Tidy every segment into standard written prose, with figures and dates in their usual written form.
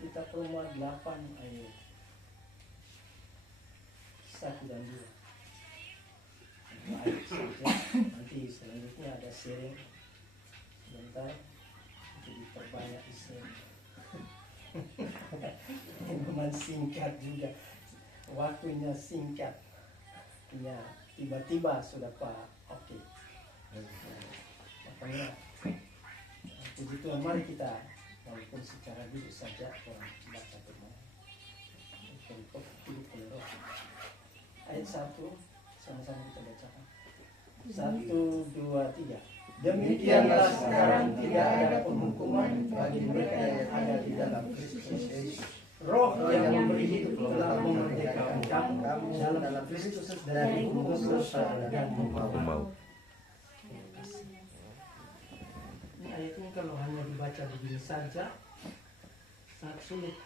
Kitab Roma 8 ayat 1 dan 2. Ayat saja. Nanti selanjutnya ada sharing sebentar untuk diperbanyak isinya. Memang singkat juga, waktunya singkat. Ya, tiba-tiba sudah Pak. Oke. Makanya puji Tuhan, mari kita walaupun secara duduk saja orang baca firman. Ayat 1 sama-sama kita bacakan. 1, 2, 3. Demikianlah sekarang tidak ada penghukuman bagi mereka yang ada di dalam Kristus Yesus. Roh yang memberi hidup telah memerdekakan kamu dalam Kristus dari hukum dosa dan hukum maut. Ini ayat ini kalau hanya dibaca begini saja sangat sulit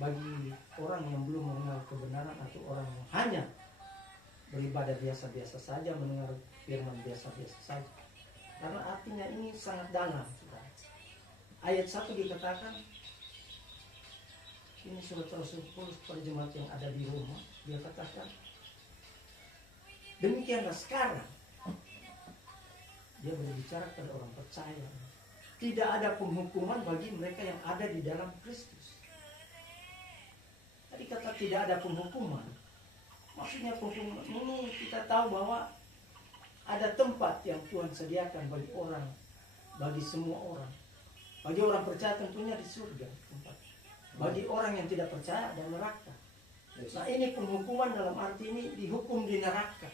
bagi orang yang belum mengenal kebenaran atau orang yang hanya beribadah biasa-biasa saja, mendengar firman biasa-biasa saja. Karena artinya ini sangat dalam. Ayat 1 dikatakan, ini surat Rasul Paulus kepada jemaat yang ada di Roma. Dia katakan, demikianlah sekarang. Dia berbicara kepada orang percaya. Tidak ada penghukuman bagi mereka yang ada di dalam Kristus. Tadi kata tidak ada penghukuman. Maksudnya penghukuman ini kita tahu bahwa ada tempat yang Tuhan sediakan bagi orang, bagi semua orang. Bagi orang percaya tentunya di surga tempat. Bagi orang yang tidak percaya ada neraka. Nah ini penghukuman dalam arti ini dihukum di neraka.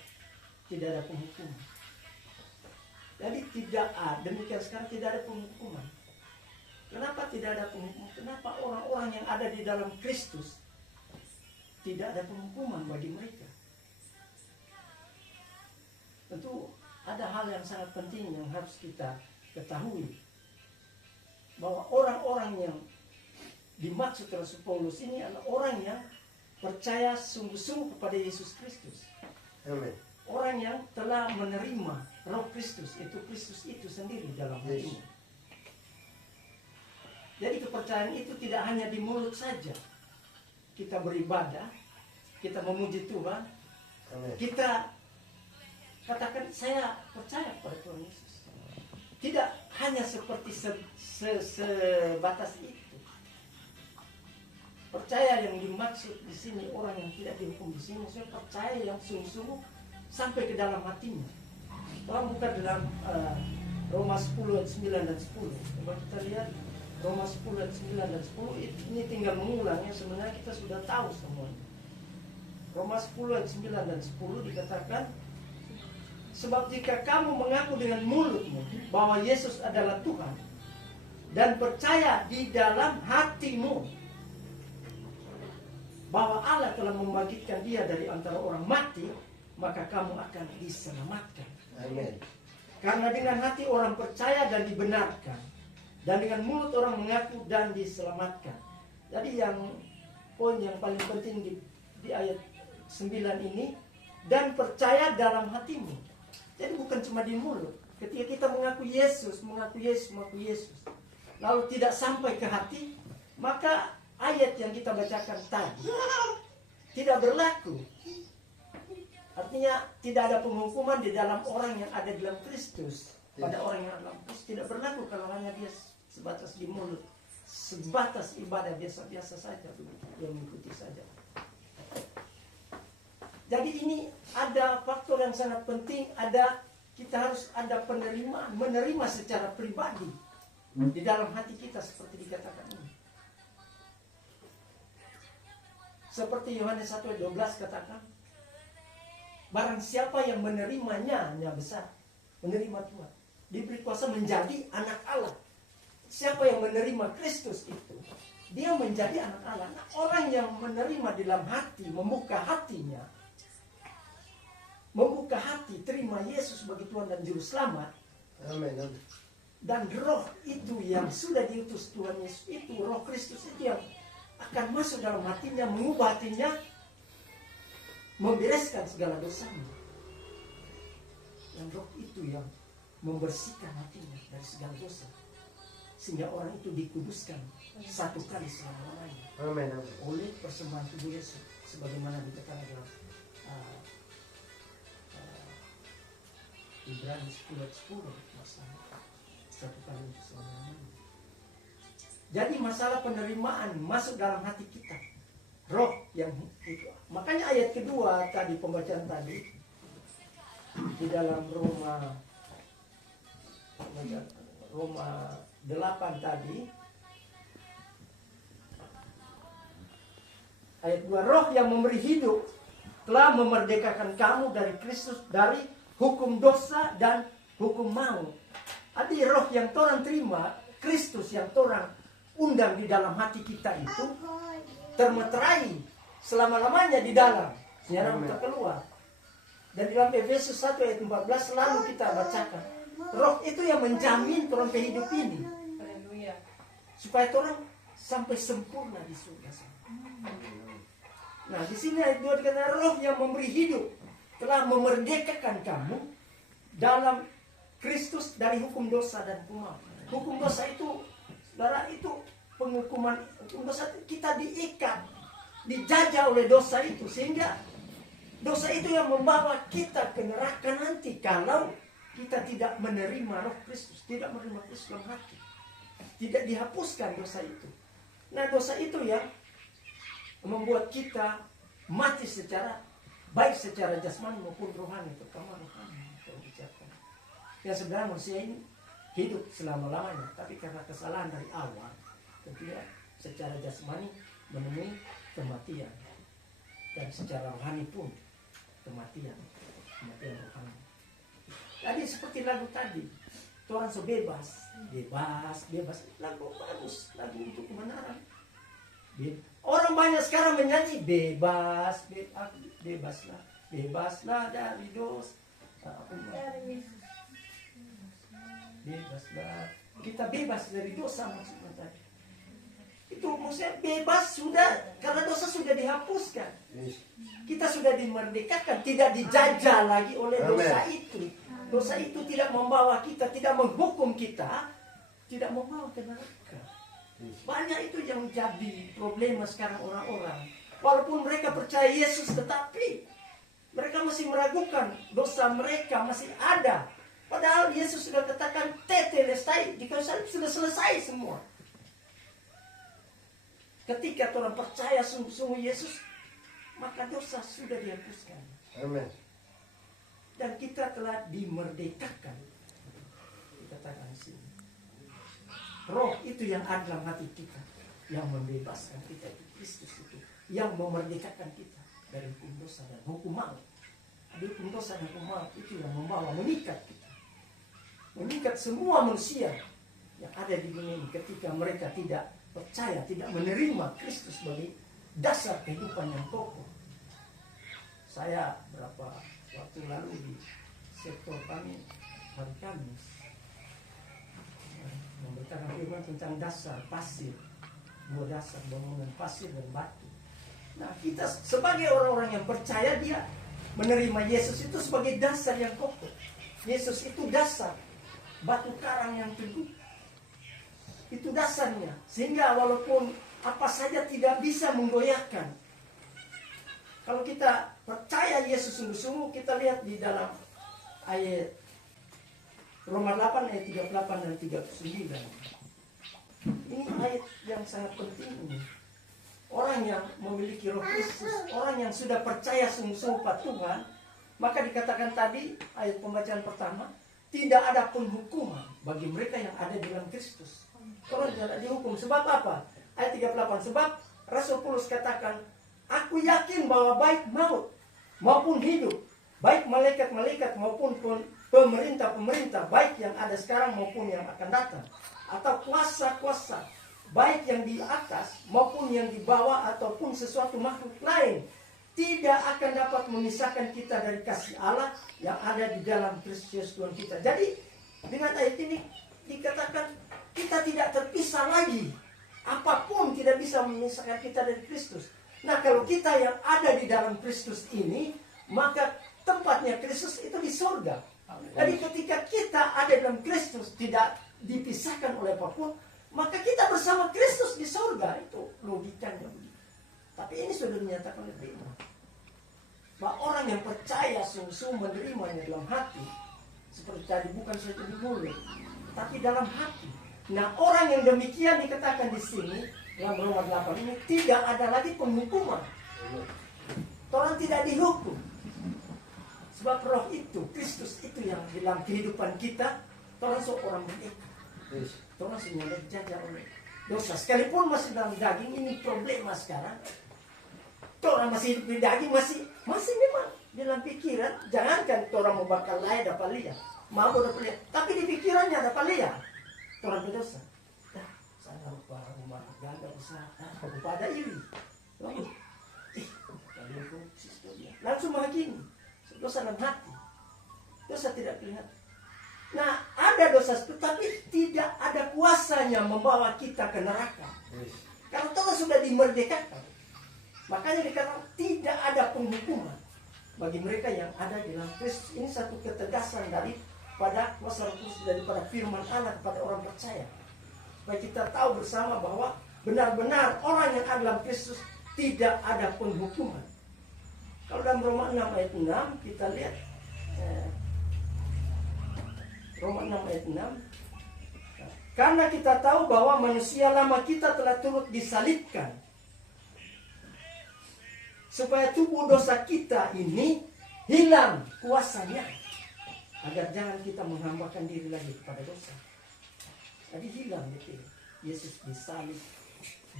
Tidak ada penghukuman. Jadi tidak ada, demikian sekarang tidak ada penghukuman. Kenapa tidak ada penghukuman? Kenapa orang-orang yang ada di dalam Kristus tidak ada penghukuman bagi mereka? Tentu ada hal yang sangat penting yang harus kita ketahui. Bahwa orang-orang yang dimaksud Rasul Paulus ini adalah orang yang percaya sungguh-sungguh kepada Yesus Kristus. Amin. Orang yang telah menerima Roh Kristus itu sendiri dalam hatinya. Jadi kepercayaan itu tidak hanya di mulut saja. Kita beribadah, kita memuji Tuhan, Amin. kita katakan saya percaya kepada Tuhan Yesus. Tidak hanya seperti sebatas itu. Percaya yang dimaksud di sini orang yang tidak dihukum di sini, maksudnya percaya yang sungguh-sungguh sampai ke dalam hatinya. Kalau buka dalam Roma 10 ayat 9 dan 10. Coba kita lihat Roma 10 ayat 9 dan 10. Ini tinggal mengulangnya, sebenarnya kita sudah tahu semuanya. Roma 10 ayat 9 dan 10 dikatakan, sebab jika kamu mengaku dengan mulutmu bahwa Yesus adalah Tuhan dan percaya di dalam hatimu bahwa Allah telah membangkitkan dia dari antara orang mati, maka kamu akan diselamatkan. Amin. Karena dengan hati orang percaya dan dibenarkan, dan dengan mulut orang mengaku dan diselamatkan. Jadi yang poin yang paling penting di ayat 9 ini, dan percaya dalam hatimu. Jadi bukan cuma di mulut. Ketika kita mengaku Yesus, lalu tidak sampai ke hati, maka ayat yang kita bacakan tadi tidak berlaku. Artinya tidak ada penghukuman di dalam orang yang ada dalam Kristus. Pada orang yang ada dalam Kristus tidak berlaku kalau hanya dia sebatas di mulut, sebatas ibadah biasa-biasa saja, yang mengikuti saja. Jadi ini ada faktor yang sangat penting. Kita harus ada penerimaan, menerima secara pribadi di dalam hati kita seperti dikatakan ini. Seperti Yohanes 1:12 katakan, barang siapa yang menerimanya besar, menerima Tuhan, diberi kuasa menjadi anak Allah. Siapa yang menerima Kristus itu, dia menjadi anak Allah. Nah, orang yang menerima di dalam hati, membuka hatinya, terima Yesus sebagai Tuhan dan Juru Selamat. Amin. Dan roh itu yang sudah diutus Tuhan Yesus itu, roh Kristus itu yang akan masuk dalam hatinya, mengubah hatinya, membereskan segala dosanya. Dan roh itu yang membersihkan hatinya dari segala dosa. sehingga orang itu dikuduskan satu kali selama-lamanya Amin. Amin. oleh persembahan tubuh Yesus, sebagaimana dikatakan dalam Ibrani 10:10 masalah satu kali untuk selama-lamanya. Jadi masalah penerimaan masuk dalam hati kita, roh yang itu. Makanya ayat kedua tadi pembacaan tadi di dalam Roma 8 tadi ayat 2, roh yang memberi hidup telah memerdekakan kamu dari Kristus, dari hukum dosa dan hukum maut. Jadi roh yang torang terima, Kristus yang torang undang di dalam hati kita itu termeterai selama-lamanya di dalam, jarang kita keluar. Dan dalam Efesus 1 ayat 14 selalu kita bacakan, roh itu yang menjamin orang hidup ini. Haleluya. Supaya orang sampai sempurna di surga sana. Nah, di sini ayat 2 dikatakan roh yang memberi hidup telah memerdekakan kamu dalam Kristus dari hukum dosa dan hukum maut. Hukum dosa itu, saudara, itu penghukuman hukum dosa. Kita diikat, dijajah oleh dosa itu, sehingga dosa itu yang membawa kita ke neraka nanti kalau kita tidak menerima roh Kristus, tidak menerima Kristus dalam hati, tidak dihapuskan dosa itu. Nah, dosa itu yang membuat kita mati secara baik secara jasmani maupun rohani, terutama rohani. Yang sebenarnya manusia ini hidup selama-lamanya, tapi karena kesalahan dari awal, tentunya secara jasmani menemui kematian, dan secara rohani pun kematian rohani. Jadi seperti lagu tadi, orang sebebas, bebas, lagu bagus, lagu untuk kebenaran. Orang banyak sekarang menyanyi bebaslah dari dosa. Bebaslah, kita bebas dari dosa maksudnya tadi. Itu maksudnya bebas sudah, karena dosa sudah dihapuskan. Kita sudah dimerdekakan, tidak dijajah lagi oleh dosa itu. Dosa itu tidak membawa kita, tidak menghukum kita, tidak membawa ke neraka. Banyak itu yang jadi problema sekarang orang-orang. Walaupun mereka percaya Yesus, tetapi mereka masih meragukan, dosa mereka masih ada. Padahal Yesus sudah katakan tetelestai, di kayu salib sudah selesai semua. Ketika orang percaya sungguh-sungguh Yesus, maka dosa sudah dihapuskan. Amin. Dan kita telah dimerdekakan. Dikatakan di sini. Roh itu yang ada dalam hati kita, yang membebaskan kita itu Kristus itu, yang memerdekakan kita dari hukum dosa dan hukum maut. Hukum dosa dan hukum maut itu yang membawa mengikat kita. Mengikat semua manusia yang ada di dunia ini ketika mereka tidak percaya, tidak menerima Kristus sebagai dasar kehidupan yang pokok. Saya berapa waktu lalu di sektor kami hari Kamis memberitakan firman tentang dasar pasir, dua dasar bangunan pasir dan batu. Nah, kita sebagai orang-orang yang percaya, dia menerima Yesus itu sebagai dasar yang kokoh. Yesus itu dasar, batu karang yang teguh. Itu dasarnya. Sehingga walaupun apa saja tidak bisa menggoyahkan. Kalau kita percaya Yesus sungguh-sungguh, kita lihat di dalam ayat Roma 8 ayat 38 dan 39. Ini ayat yang sangat penting ini. Orang yang memiliki roh Kristus, orang yang sudah percaya sungguh-sungguh pada Tuhan, maka dikatakan tadi ayat pembacaan pertama, tidak ada penghukuman bagi mereka yang ada di dalam Kristus. Orang tidak dihukum. Sebab apa? Ayat 38. Sebab Rasul Paulus katakan, aku yakin bahwa baik maut maupun hidup, baik malaikat-malaikat maupun pemerintah-pemerintah, baik yang ada sekarang maupun yang akan datang, atau kuasa-kuasa, baik yang di atas maupun yang di bawah ataupun sesuatu makhluk lain, tidak akan dapat memisahkan kita dari kasih Allah yang ada di dalam Kristus Tuhan kita. Jadi dengan ayat ini dikatakan kita tidak terpisah lagi. Apapun tidak bisa memisahkan kita dari Kristus. Nah, kalau kita yang ada di dalam Kristus ini, maka tempatnya Kristus itu di surga. Jadi ketika kita ada dalam Kristus, tidak dipisahkan oleh apapun, maka kita bersama Kristus di surga. Itu logikanya begitu. Tapi ini sudah dinyatakan oleh firman, bahwa orang yang percaya sungguh-sungguh menerimanya dalam hati, seperti tadi, bukan saja di mulut, tapi dalam hati. Nah, orang yang demikian dikatakan di sini dalam Roma 8 ini tidak ada lagi penghukuman. Orang tidak dihukum. Sebab roh itu, Kristus itu yang dalam kehidupan kita, orang seorang merdeka. Orang sudah dijajah oleh dosa. Sekalipun masih dalam daging, ini problema sekarang. Orang masih hidup di daging, masih memang dalam pikiran. Jangankan orang mau bakal layak dapat lihat, mau dapat lihat, tapi di pikirannya dapat lihat. Orang berdosa. Saya lupa rumah tangga besar, lupa ada iri. Langsung menghakimi. Dosa dalam hati. Dosa tidak kelihatan. Nah, ada dosa itu, tapi tidak ada kuasanya membawa kita ke neraka. Karena Tuhan sudah dimerdekakan. Makanya dikatakan tidak ada penghukuman bagi mereka yang ada di dalam Kristus. Ini satu ketegasan daripada kuasa Roh Kudus, daripada firman Allah kepada orang percaya. Supaya kita tahu bersama bahwa benar-benar orang yang ada dalam Kristus tidak ada penghukuman. Kalau dalam Roma 6 ayat 6 kita lihat, Roma 6 ayat 6, karena kita tahu bahwa manusia lama kita telah turut disalibkan, supaya tubuh dosa kita ini hilang kuasanya, agar jangan kita menghambakan diri lagi kepada dosa. Jadi hilang gitu. Yesus disalib,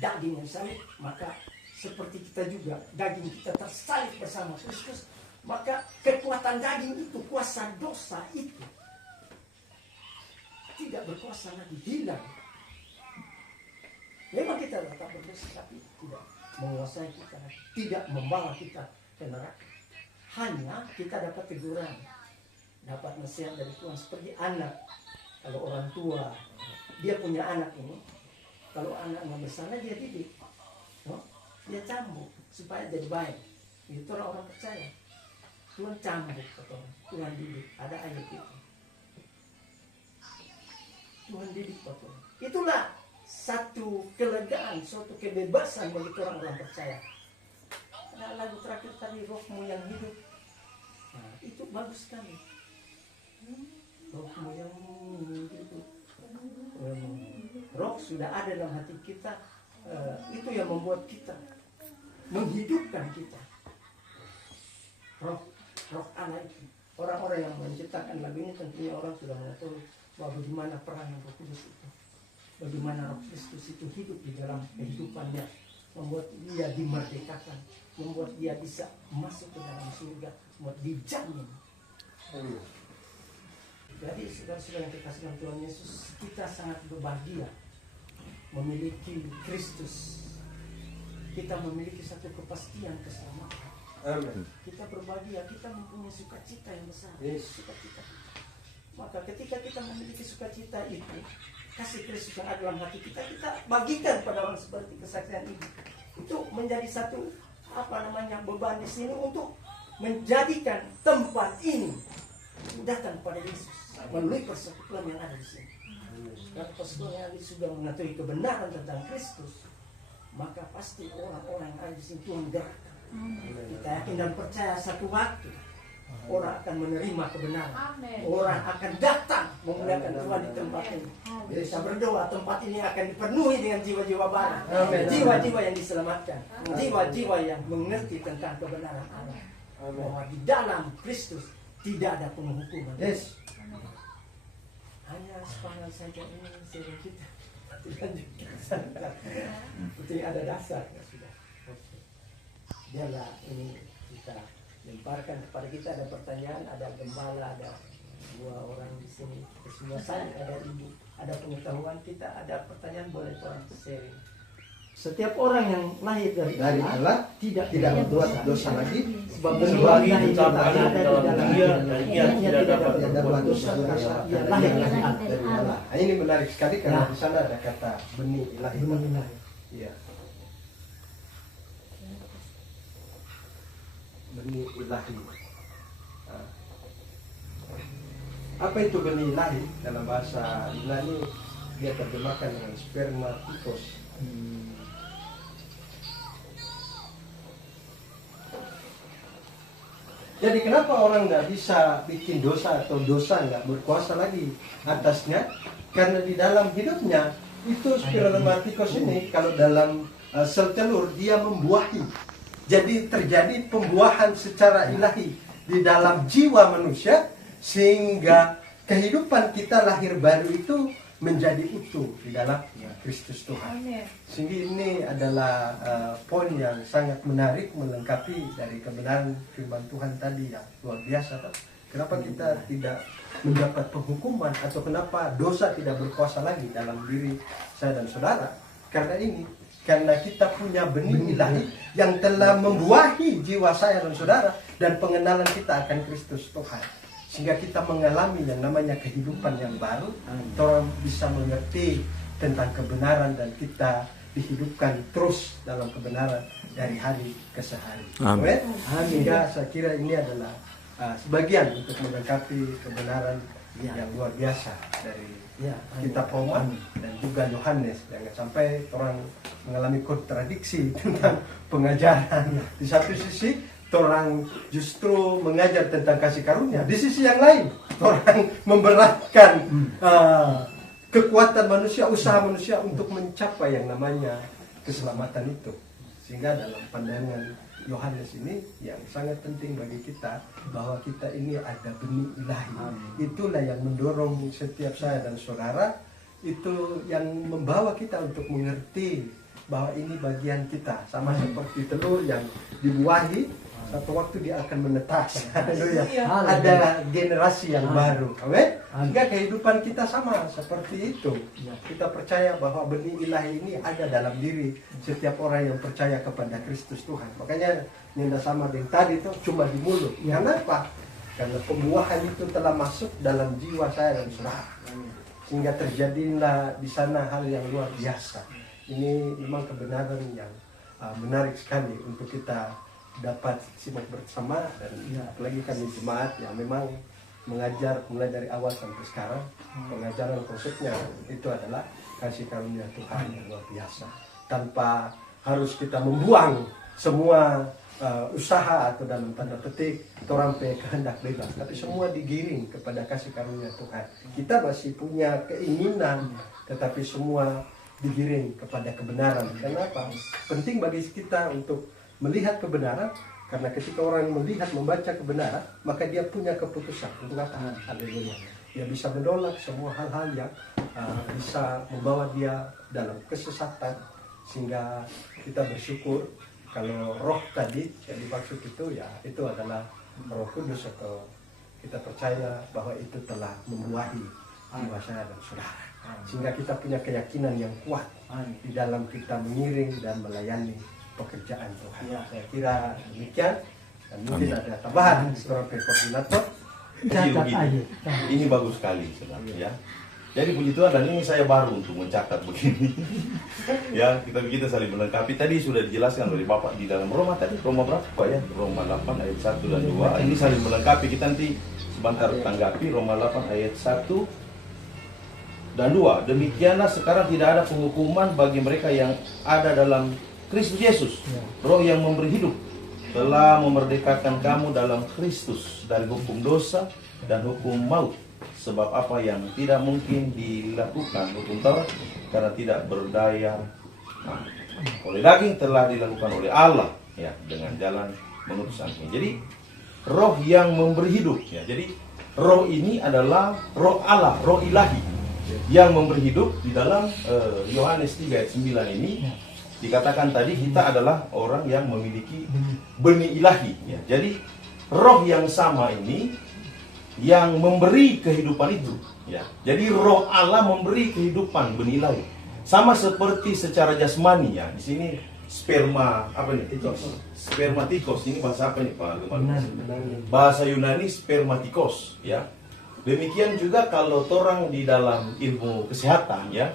daging yang salib, maka seperti kita juga, daging kita tersalib bersama Kristus, maka kekuatan daging itu, kuasa dosa itu tidak berkuasa lagi, hilang. Memang kita tetap berdosa, tapi tidak menguasai kita, tidak membawa kita ke neraka. Hanya kita dapat teguran, dapat nasihat dari Tuhan, seperti anak. Kalau orang tua, dia punya anak ini, kalau anaknya bersalah dia didik, dia cambuk supaya jadi baik. Itu orang percaya. Tuhan cambuk, Tuhan didik. Ada ayat itu. Tuhan didik, betul. Itulah satu kelegaan, suatu kebebasan bagi orang percaya. Ada lagu terakhir tadi, rohmu yang hidup. Nah, itu bagus sekali. Rohmu yang hidup. Roh sudah ada dalam hati kita. Itu yang membuat kita, menghidupkan kita. Roh Allah itu. Orang-orang yang menciptakan lagu ini tentunya orang sudah mengetahui bahwa bagaimana peran Roh Kudus itu, bagaimana Roh Kristus itu hidup di dalam kehidupannya, membuat dia dimerdekakan, membuat dia bisa masuk ke dalam surga, membuat dijamin. Jadi saudara-saudara yang dikasihi Tuhan Yesus, kita sangat berbahagia memiliki Kristus. Kita memiliki satu kepastian keselamatan. Amin. Kita berbahagia, kita mempunyai sukacita yang besar. Yes. Sukacita. Maka ketika kita memiliki sukacita itu, kasih Kristus yang ada dalam hati kita, kita bagikan pada orang seperti kesaksian ini. Itu menjadi satu beban di sini untuk menjadikan tempat ini datang pada Yesus melalui persekutuan yang ada di sini. Karena persekutuan yang ada sudah mengetahui kebenaran tentang Kristus, maka pasti orang-orang yang ada di sini Tuhan gerakkan. Kita yakin dan percaya satu waktu orang akan menerima kebenaran. Orang akan datang memuliakan Tuhan di tempat ini. Kita berdoa tempat ini akan dipenuhi dengan jiwa-jiwa baru, jiwa-jiwa yang diselamatkan, jiwa-jiwa yang mengerti tentang kebenaran Allah, bahwa di dalam Kristus tidak ada penghukuman. Yes. Hanya sepenggal saja ini sering kita dilanjutkan. Penting ada dasar ya sudah. Biarlah ini kita lemparkan kepada kita. Ada pertanyaan, ada gembala, ada dua orang di sini. Semua saya ada ibu, ada pengetahuan kita, ada pertanyaan boleh Tuhan sharing. Setiap orang yang lahir dari Allah tidak berbuat dosa lagi, sebab Selagi kita tetap ada ada di dalam dalam dia dan ia tidak dapat berbuat dosa Ia lahir dari Allah. dari Allah. Nah, ini menarik sekali karena di sana ada kata benih ilahi. Benar. Iya. Benih ilahi. Nah. Apa itu benih ilahi dalam bahasa Yunani? dia terjemahkan dengan spermatikos. Jadi kenapa orang nggak bisa bikin dosa atau dosa nggak berkuasa lagi atasnya? Karena di dalam hidupnya itu spermatikos ini kalau dalam sel telur dia membuahi. Jadi terjadi pembuahan secara ilahi di dalam jiwa manusia sehingga kehidupan kita lahir baru itu menjadi utuh di dalam Kristus Tuhan. Sehingga ini adalah poin yang sangat menarik melengkapi dari kebenaran firman Tuhan tadi yang luar biasa. Kenapa kita tidak mendapat penghukuman atau kenapa dosa tidak berkuasa lagi dalam diri saya dan saudara? Karena kita punya benih ilahi yang telah membuahi jiwa saya dan saudara dan pengenalan kita akan Kristus Tuhan. Sehingga kita mengalami yang namanya kehidupan yang baru, orang bisa mengerti tentang kebenaran dan kita dihidupkan terus dalam kebenaran dari hari ke hari. Amin. Sehingga saya kira ini adalah sebagian untuk melengkapi kebenaran yang luar biasa dari kitab Roma dan juga Yohanes. Jangan sampai orang mengalami kontradiksi tentang pengajaran. Di satu sisi orang justru mengajar tentang kasih karunia, di sisi yang lain orang memberatkan kekuatan manusia, usaha manusia untuk mencapai yang namanya keselamatan itu. Sehingga dalam pandangan Yohanes ini yang sangat penting bagi kita bahwa kita ini ada benih ilahi. Itulah yang mendorong setiap saya dan saudara, itu yang membawa kita untuk mengerti bahwa ini bagian kita, sama seperti telur yang dibuahi. Satu waktu dia akan menetas. Ada generasi yang baru. Amin. Sehingga kehidupan kita sama seperti itu. Kita percaya bahwa benih ilahi ini ada dalam diri setiap orang yang percaya kepada Kristus Tuhan. Makanya yang sama dengan tadi itu cuma di mulut. Kenapa? Karena pembuahan itu telah masuk dalam jiwa saya dan saudara. Sehingga terjadilah di sana hal yang luar biasa. Ini memang kebenaran yang menarik sekali untuk kita dapat simak bersama. Dan apalagi kami jemaat yang memang mengajar mulai dari awal sampai sekarang, pengajaran konsepnya itu adalah kasih karunia Tuhan yang luar biasa, tanpa harus kita membuang semua usaha atau dalam tanda petik orang kehendak bebas, tapi semua digiring kepada kasih karunia Tuhan. Kita masih punya keinginan, tetapi semua digiring kepada kebenaran. Kenapa? Penting bagi kita untuk melihat kebenaran, karena ketika orang melihat, membaca kebenaran, maka dia punya keputusan untuk apa? Haleluya. Dia bisa menolak semua hal-hal yang bisa membawa dia dalam kesesatan. Sehingga kita bersyukur kalau roh tadi yang dimaksud itu, ya itu adalah Roh Kudus, atau kita percaya bahwa itu telah membuahi jiwa saya dan saudara. Sehingga kita punya keyakinan yang kuat di dalam kita mengiring dan melayani pekerjaan Tuhan. Saya kira demikian, dan mungkin ada tambahan seorang koordinator. Ini bagus sekali sebenarnya ya. Jadi puji Tuhan, dan ini saya baru untuk mencatat begini. Ya, kita saling melengkapi. Tadi sudah dijelaskan oleh Bapak di dalam Roma tadi. Roma berapa Pak ya? Roma 8 ayat 1 dan 2. Ini saling melengkapi. Kita nanti sebentar tanggapi Roma 8 ayat 1 dan 2. Demikianlah sekarang tidak ada penghukuman bagi mereka yang ada dalam Kristus Yesus. Roh yang memberi hidup telah memerdekakan kamu dalam Kristus dari hukum dosa dan hukum maut. Sebab apa yang tidak mungkin dilakukan hukum Taurat karena tidak berdaya oleh daging telah dilakukan oleh Allah, ya, dengan jalan mengutus Anaknya. Jadi roh yang memberi hidup, ya. Jadi roh ini adalah roh Allah, roh ilahi yang memberi hidup. Di dalam Yohanes 3 ayat 9 ini dikatakan tadi kita adalah orang yang memiliki benih ilahi, ya. Jadi roh yang sama ini yang memberi kehidupan itu, ya. Jadi roh Allah memberi kehidupan benih ilahi. Sama seperti secara jasmani, ya. Di sini sperma apa nih? Spermatikos. Ini bahasa apa nih Pak Gemar? Bahasa Yunani spermatikos, ya. Demikian juga kalau orang di dalam ilmu kesehatan, ya.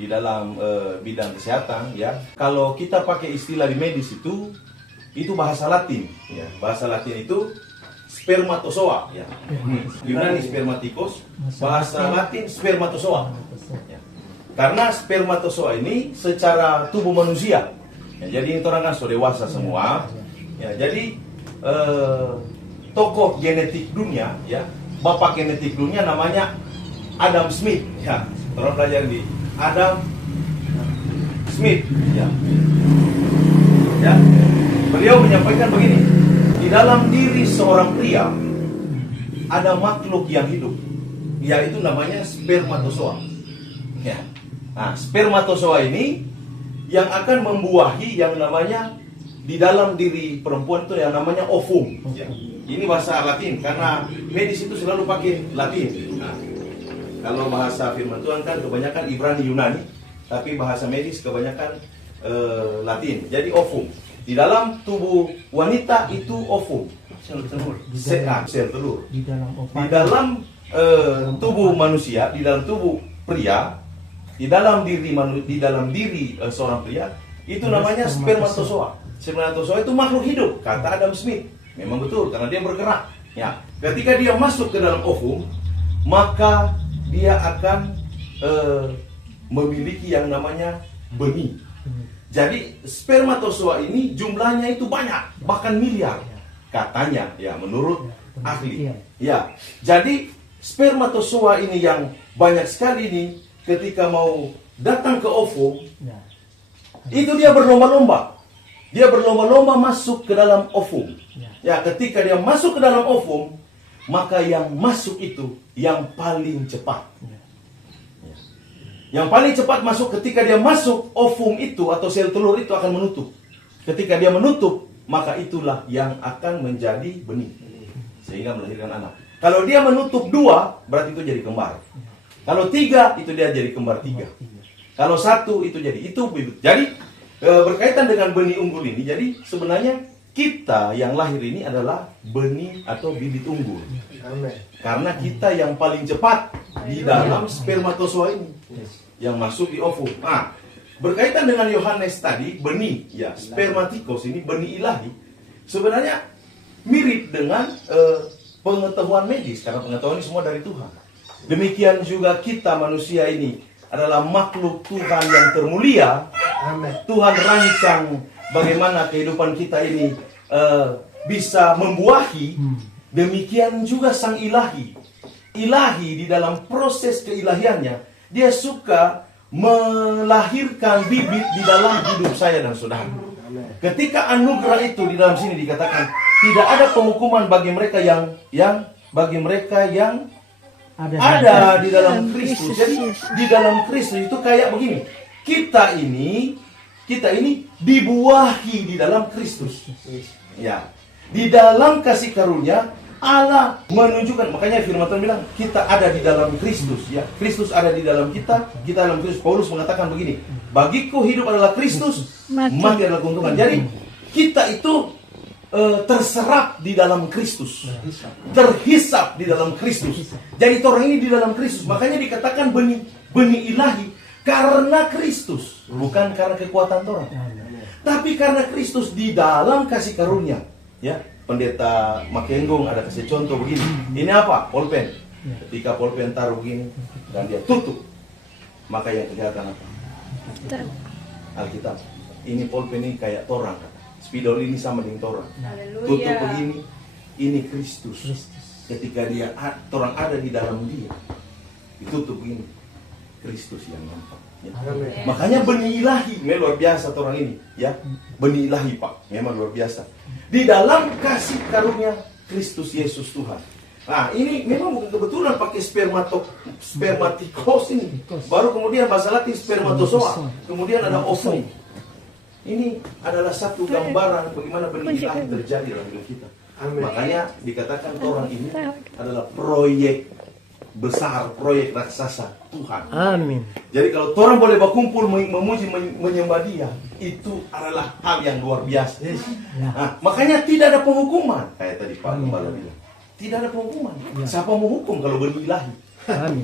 Di dalam bidang kesehatan, ya. Kalau kita pakai istilah di medis itu bahasa Latin, ya. Bahasa Latin itu spermatozoa, ya. Yunani spermatikos, bahasa Latin spermatozoa. Ya. Karena spermatozoa ini secara tubuh manusia. Ya, jadi itu orang kan sudah dewasa semua. Ya, jadi tokoh genetik dunia, ya, bapak genetik dunia namanya Adam Smith. Ya, orang belajar di Adam Smith. Ya, ya. Beliau menyampaikan begini: di dalam diri seorang pria ada makhluk yang hidup, yaitu namanya spermatozoa. Ya. Nah, spermatozoa ini yang akan membuahi yang namanya di dalam diri perempuan itu yang namanya ovum. Ya. Ini bahasa Latin karena medis itu selalu pakai Latin. Nah, kalau bahasa firman Tuhan kan kebanyakan Ibrani Yunani, tapi bahasa medis kebanyakan Latin. Jadi ovum. Di dalam tubuh wanita itu ovum. Sel telur. Sel telur. Di dalam Di dalam tubuh manusia, di dalam tubuh pria, di dalam diri seorang pria itu namanya spermatozoa. Spermatozoa itu makhluk hidup, kata Adam Smith. Memang betul karena dia bergerak. Ya, ketika dia masuk ke dalam ovum, maka dia akan memiliki yang namanya benih. Jadi spermatozoa ini jumlahnya itu banyak, bahkan miliar katanya, ya menurut ahli. Ya, jadi spermatozoa ini yang banyak sekali ini ketika mau datang ke ovum, itu dia berlomba-lomba. Dia berlomba-lomba masuk ke dalam ovum. Ya, ketika dia masuk ke dalam ovum, maka yang masuk itu yang paling cepat. Yang paling cepat masuk ketika dia masuk ovum itu atau sel telur itu akan menutup. Ketika dia menutup, maka itulah yang akan menjadi benih. Sehingga melahirkan anak. Kalau dia menutup 2, berarti itu jadi kembar. Kalau 3, itu dia jadi kembar 3. Kalau 1, itu jadi. Jadi berkaitan dengan benih unggul ini, jadi sebenarnya kita yang lahir ini adalah benih atau bibit unggul. Karena kita yang paling cepat di dalam spermatozoa ini yang masuk di ovum. Nah, berkaitan dengan Yohanes tadi, benih, ya, spermatikos ini benih ilahi, sebenarnya mirip dengan pengetahuan medis, karena pengetahuan ini semua dari Tuhan. Demikian juga kita manusia ini adalah makhluk Tuhan yang termulia. Tuhan rancang bagaimana kehidupan kita ini bisa membuahi. Demikian juga sang ilahi. Ilahi di dalam proses keilahiannya, dia suka melahirkan bibit di dalam hidup saya dan saudara. Ketika anugerah itu di dalam sini dikatakan tidak ada penghukuman bagi mereka yang ada di dalam Kristus. Jadi di dalam Kristus itu kayak begini. Kita ini dibuahi di dalam Kristus. Ya. Di dalam kasih karunia Allah menunjukkan, makanya firman Tuhan bilang kita ada di dalam Kristus, ya. Kristus ada di dalam kita dalam Kristus. Paulus mengatakan begini, bagiku hidup adalah Kristus, mati adalah keuntungan. Jadi kita itu terserap di dalam Kristus, terhisap di dalam Kristus. Jadi orang ini di dalam Kristus, makanya dikatakan benih ilahi karena Kristus, bukan karena kekuatan orang, tapi karena Kristus di dalam kasih karunia, ya. Pendeta Makenggong ada kasih contoh begini. Ini apa? Polpen. Ketika polpen taruh begini dan dia tutup, maka yang kelihatan apa? Alkitab. Ini polpen ini kayak torang. Spidol ini sama dengan torang. Tutup begini, ini Kristus. Ketika dia torang ada di dalam dia, ditutup begini, Kristus yang nampak. Ya. Makanya benih ilahi, memang luar biasa orang ini, ya. Benih ilahi, Pak, memang luar biasa. Di dalam kasih karunia Kristus Yesus Tuhan. Nah, ini memang bukan kebetulan pakai spermatikos ini. Baru kemudian bahasa Latin spermatozoa. Kemudian ada ovum. Ini adalah satu gambaran bagaimana benih ilahi terjadi dalam hidup kita. Makanya dikatakan orang ini adalah proyek besar, proyek raksasa Tuhan. Amin. Jadi kalau orang boleh berkumpul memuji menyembah Dia, itu adalah hal yang luar biasa. Nah, makanya tidak ada penghukuman. Kayak tadi Pak Gembala bilang, tidak ada penghukuman. Siapa mau hukum kalau benih ilahi? Amin.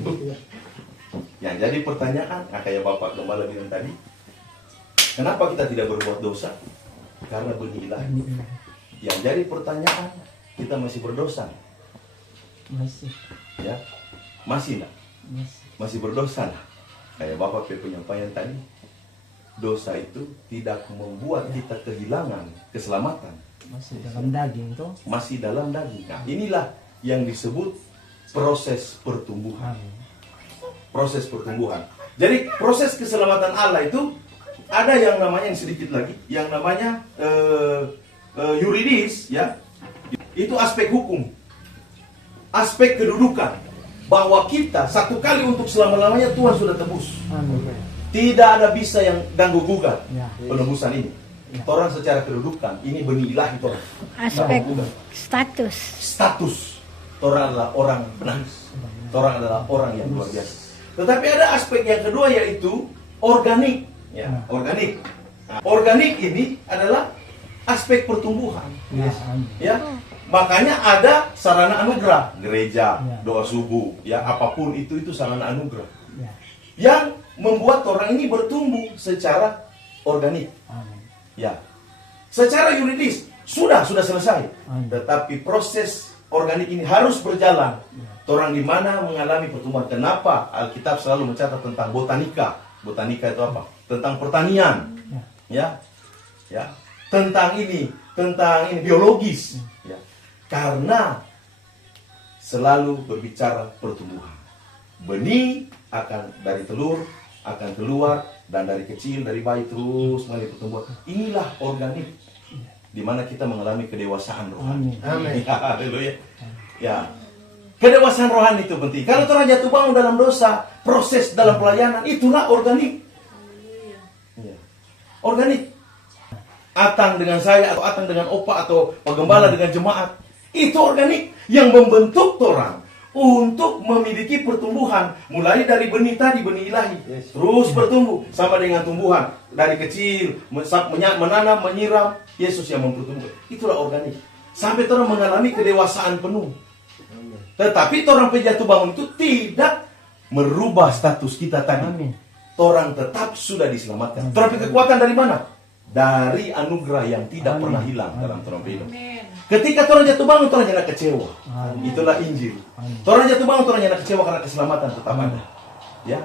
Yang jadi pertanyaan, kayak Bapak Gembala bilang tadi, kenapa kita tidak berbuat dosa? Karena benih ilahi. Yang jadi pertanyaan, kita masih berdosa? Masih. Ya. Masih lah, masih berdosa lah. kayak Bapak penyampaian tadi, dosa itu tidak membuat kita kehilangan keselamatan. Masih dalam daging tuh. Masih dalam daging. Nah, inilah yang disebut proses pertumbuhan. Proses pertumbuhan. Jadi proses keselamatan Allah itu ada yang namanya, yang sedikit lagi, yang namanya yuridis, ya. Itu aspek hukum, aspek kedudukan, bahwa kita satu kali untuk selama-lamanya Tuhan sudah tebus. Tidak ada bisa yang ganggu gugat penebusan ini. Orang secara kedudukan ini benih ilahi orang. Aspek status. Status. Orang adalah orang benar. Orang adalah orang yang luar biasa. Tetapi ada aspek yang kedua, yaitu organik. Ya, organik. Nah, organik ini adalah aspek pertumbuhan. Ya, makanya ada sarana anugerah, gereja, doa subuh, ya apapun itu sarana anugerah yang membuat orang ini bertumbuh secara organik. Ya, secara yuridis sudah selesai, tetapi proses organik ini harus berjalan. Orang di mana mengalami pertumbuhan. Kenapa Alkitab selalu mencatat tentang botanika? Botanika itu apa? Tentang pertanian, ya, tentang ini biologis, ya. Karena selalu berbicara pertumbuhan. Benih akan dari telur akan keluar, dan dari kecil, dari bayi terus mengalami pertumbuhan. Inilah organik, di mana kita mengalami kedewasaan rohani. Amin. Haleluya. Ya. Kedewasaan rohani itu penting. Kalau orang jatuh bangun dalam dosa, proses dalam pelayanan itulah organik. Ya. Organik. Atang dengan saya, atau Atang dengan Opa, atau penggembala dengan jemaat, itu organik yang membentuk orang untuk memiliki pertumbuhan, mulai dari benih tadi, benih ilahi, terus bertumbuh sama dengan tumbuhan dari kecil, menanam, menyiram, Yesus yang mempertumbuhkan. Itulah organik. Sampai orang mengalami kedewasaan penuh. Tetapi orang penjatuh bangun itu tidak merubah status kita tadi. Orang tetap sudah diselamatkan. Tetapi kekuatan dari mana? Dari anugerah yang tidak pernah hilang dalam orang hidup. Ketika orang jatuh bangun, orang jangan kecewa. Itulah Injil. Orang jatuh bangun, orang jangan kecewa karena keselamatan tetap ada. Ya.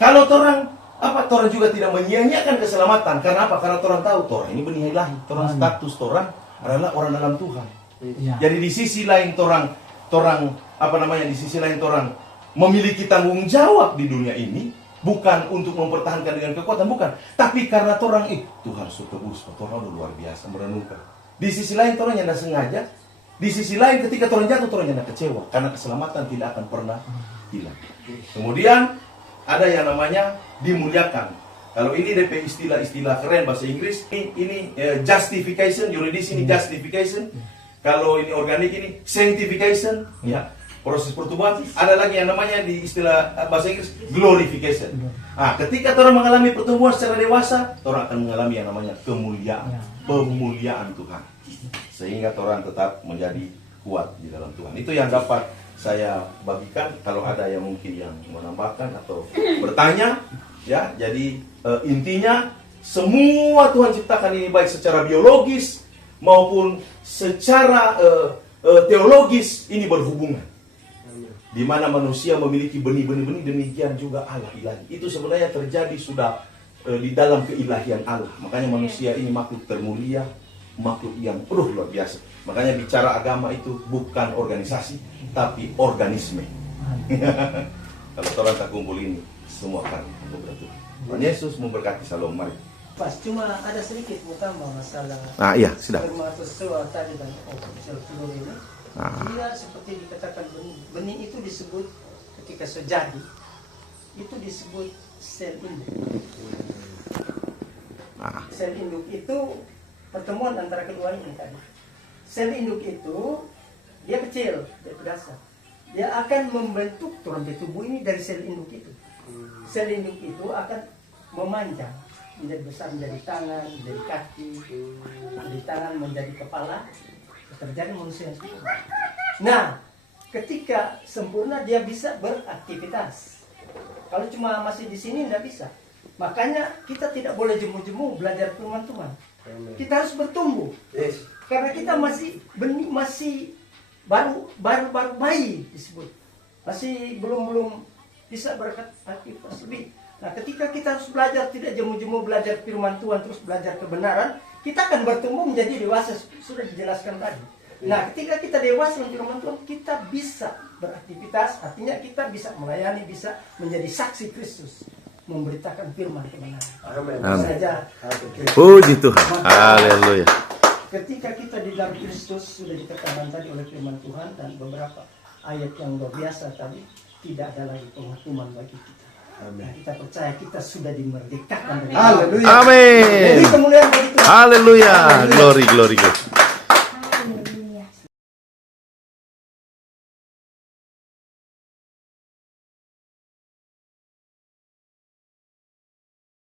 Kalau orang juga tidak menyia-nyiakan keselamatan. Karena apa? Karena orang tahu, orang ini benih ilahi. Orang status orang adalah orang dalam Tuhan. Jadi di sisi lain orang memiliki tanggung jawab di dunia ini, bukan untuk mempertahankan dengan kekuatan, bukan, tapi karena orang Tuhan sudah tebus, orang udah luar biasa merenungkan. Di sisi lain orang yang tidak sengaja, di sisi lain ketika orang jatuh, orang yang kecewa karena keselamatan tidak akan pernah hilang. Kemudian ada yang namanya dimuliakan. Kalau ini DP istilah keren bahasa Inggris, ini justification, yuridis ini justification. Kalau ini organik ini sanctification, ya, proses pertumbuhan. Ada lagi yang namanya di istilah bahasa Inggris glorification. Nah, ketika orang mengalami pertumbuhan secara dewasa, orang akan mengalami yang namanya kemuliaan, pemuliaan Tuhan, sehingga orang tetap menjadi kuat di dalam Tuhan. Itu yang dapat saya bagikan. Kalau ada yang mungkin yang menambahkan atau bertanya, ya. Jadi intinya semua Tuhan ciptakan ini baik secara biologis maupun secara teologis ini berhubungan. Di mana manusia memiliki benih-benih, demikian juga Allah ilahi. Itu sebenarnya terjadi sudah di dalam keilahian Allah. Makanya manusia ini makhluk termulia, makhluk yang luar biasa. Makanya bicara agama itu bukan organisasi, tapi organisme. Kalau orang tak kumpul ini, semua akan berbentuk. Tuhan Yesus memberkati. Salam, mari. Pas, cuma ada sedikit utama masalah. Iya, sudah. Spermatozoa tadi dan sel telur ini. Dia seperti dikatakan benih itu disebut ketika sejadi, itu disebut sel induk. Sel induk itu pertemuan antara kedua ini tadi. Sel induk itu dia kecil, dia berdasar. Dia akan membentuk tubuh ini dari sel induk itu. Sel induk itu akan memanjang, menjadi besar, menjadi tangan, menjadi kaki, menjadi tangan, menjadi kepala, terjadi manusia yang sempurna. Nah, ketika sempurna dia bisa beraktivitas. Kalau cuma masih di sini tidak bisa. Makanya kita tidak boleh jemu-jemu belajar firman Tuhan. Kita harus bertumbuh. Karena kita masih baru bayi disebut. Masih belum bisa beraktivitas. Nah, ketika kita harus belajar, tidak jemu-jemu belajar firman Tuhan, terus belajar kebenaran, kita akan bertumbuh menjadi dewasa, sudah dijelaskan tadi. Nah, ketika kita dewasa dengan firman Tuhan, kita bisa beraktivitas, artinya kita bisa melayani, bisa menjadi saksi Kristus, memberitakan firman kebenaran. Amin. Amin. Saja. Puji Tuhan. Haleluya. Ketika kita di dalam Kristus, sudah dikatakan tadi oleh firman Tuhan dan beberapa ayat yang luar biasa tadi, tidak ada lagi penghukuman bagi kita. Nah, kita percaya kita sudah dimerdekakan dari Haleluya. Amin. Jadi kemuliaan bagi Tuhan. Haleluya. Glory, glory, glory.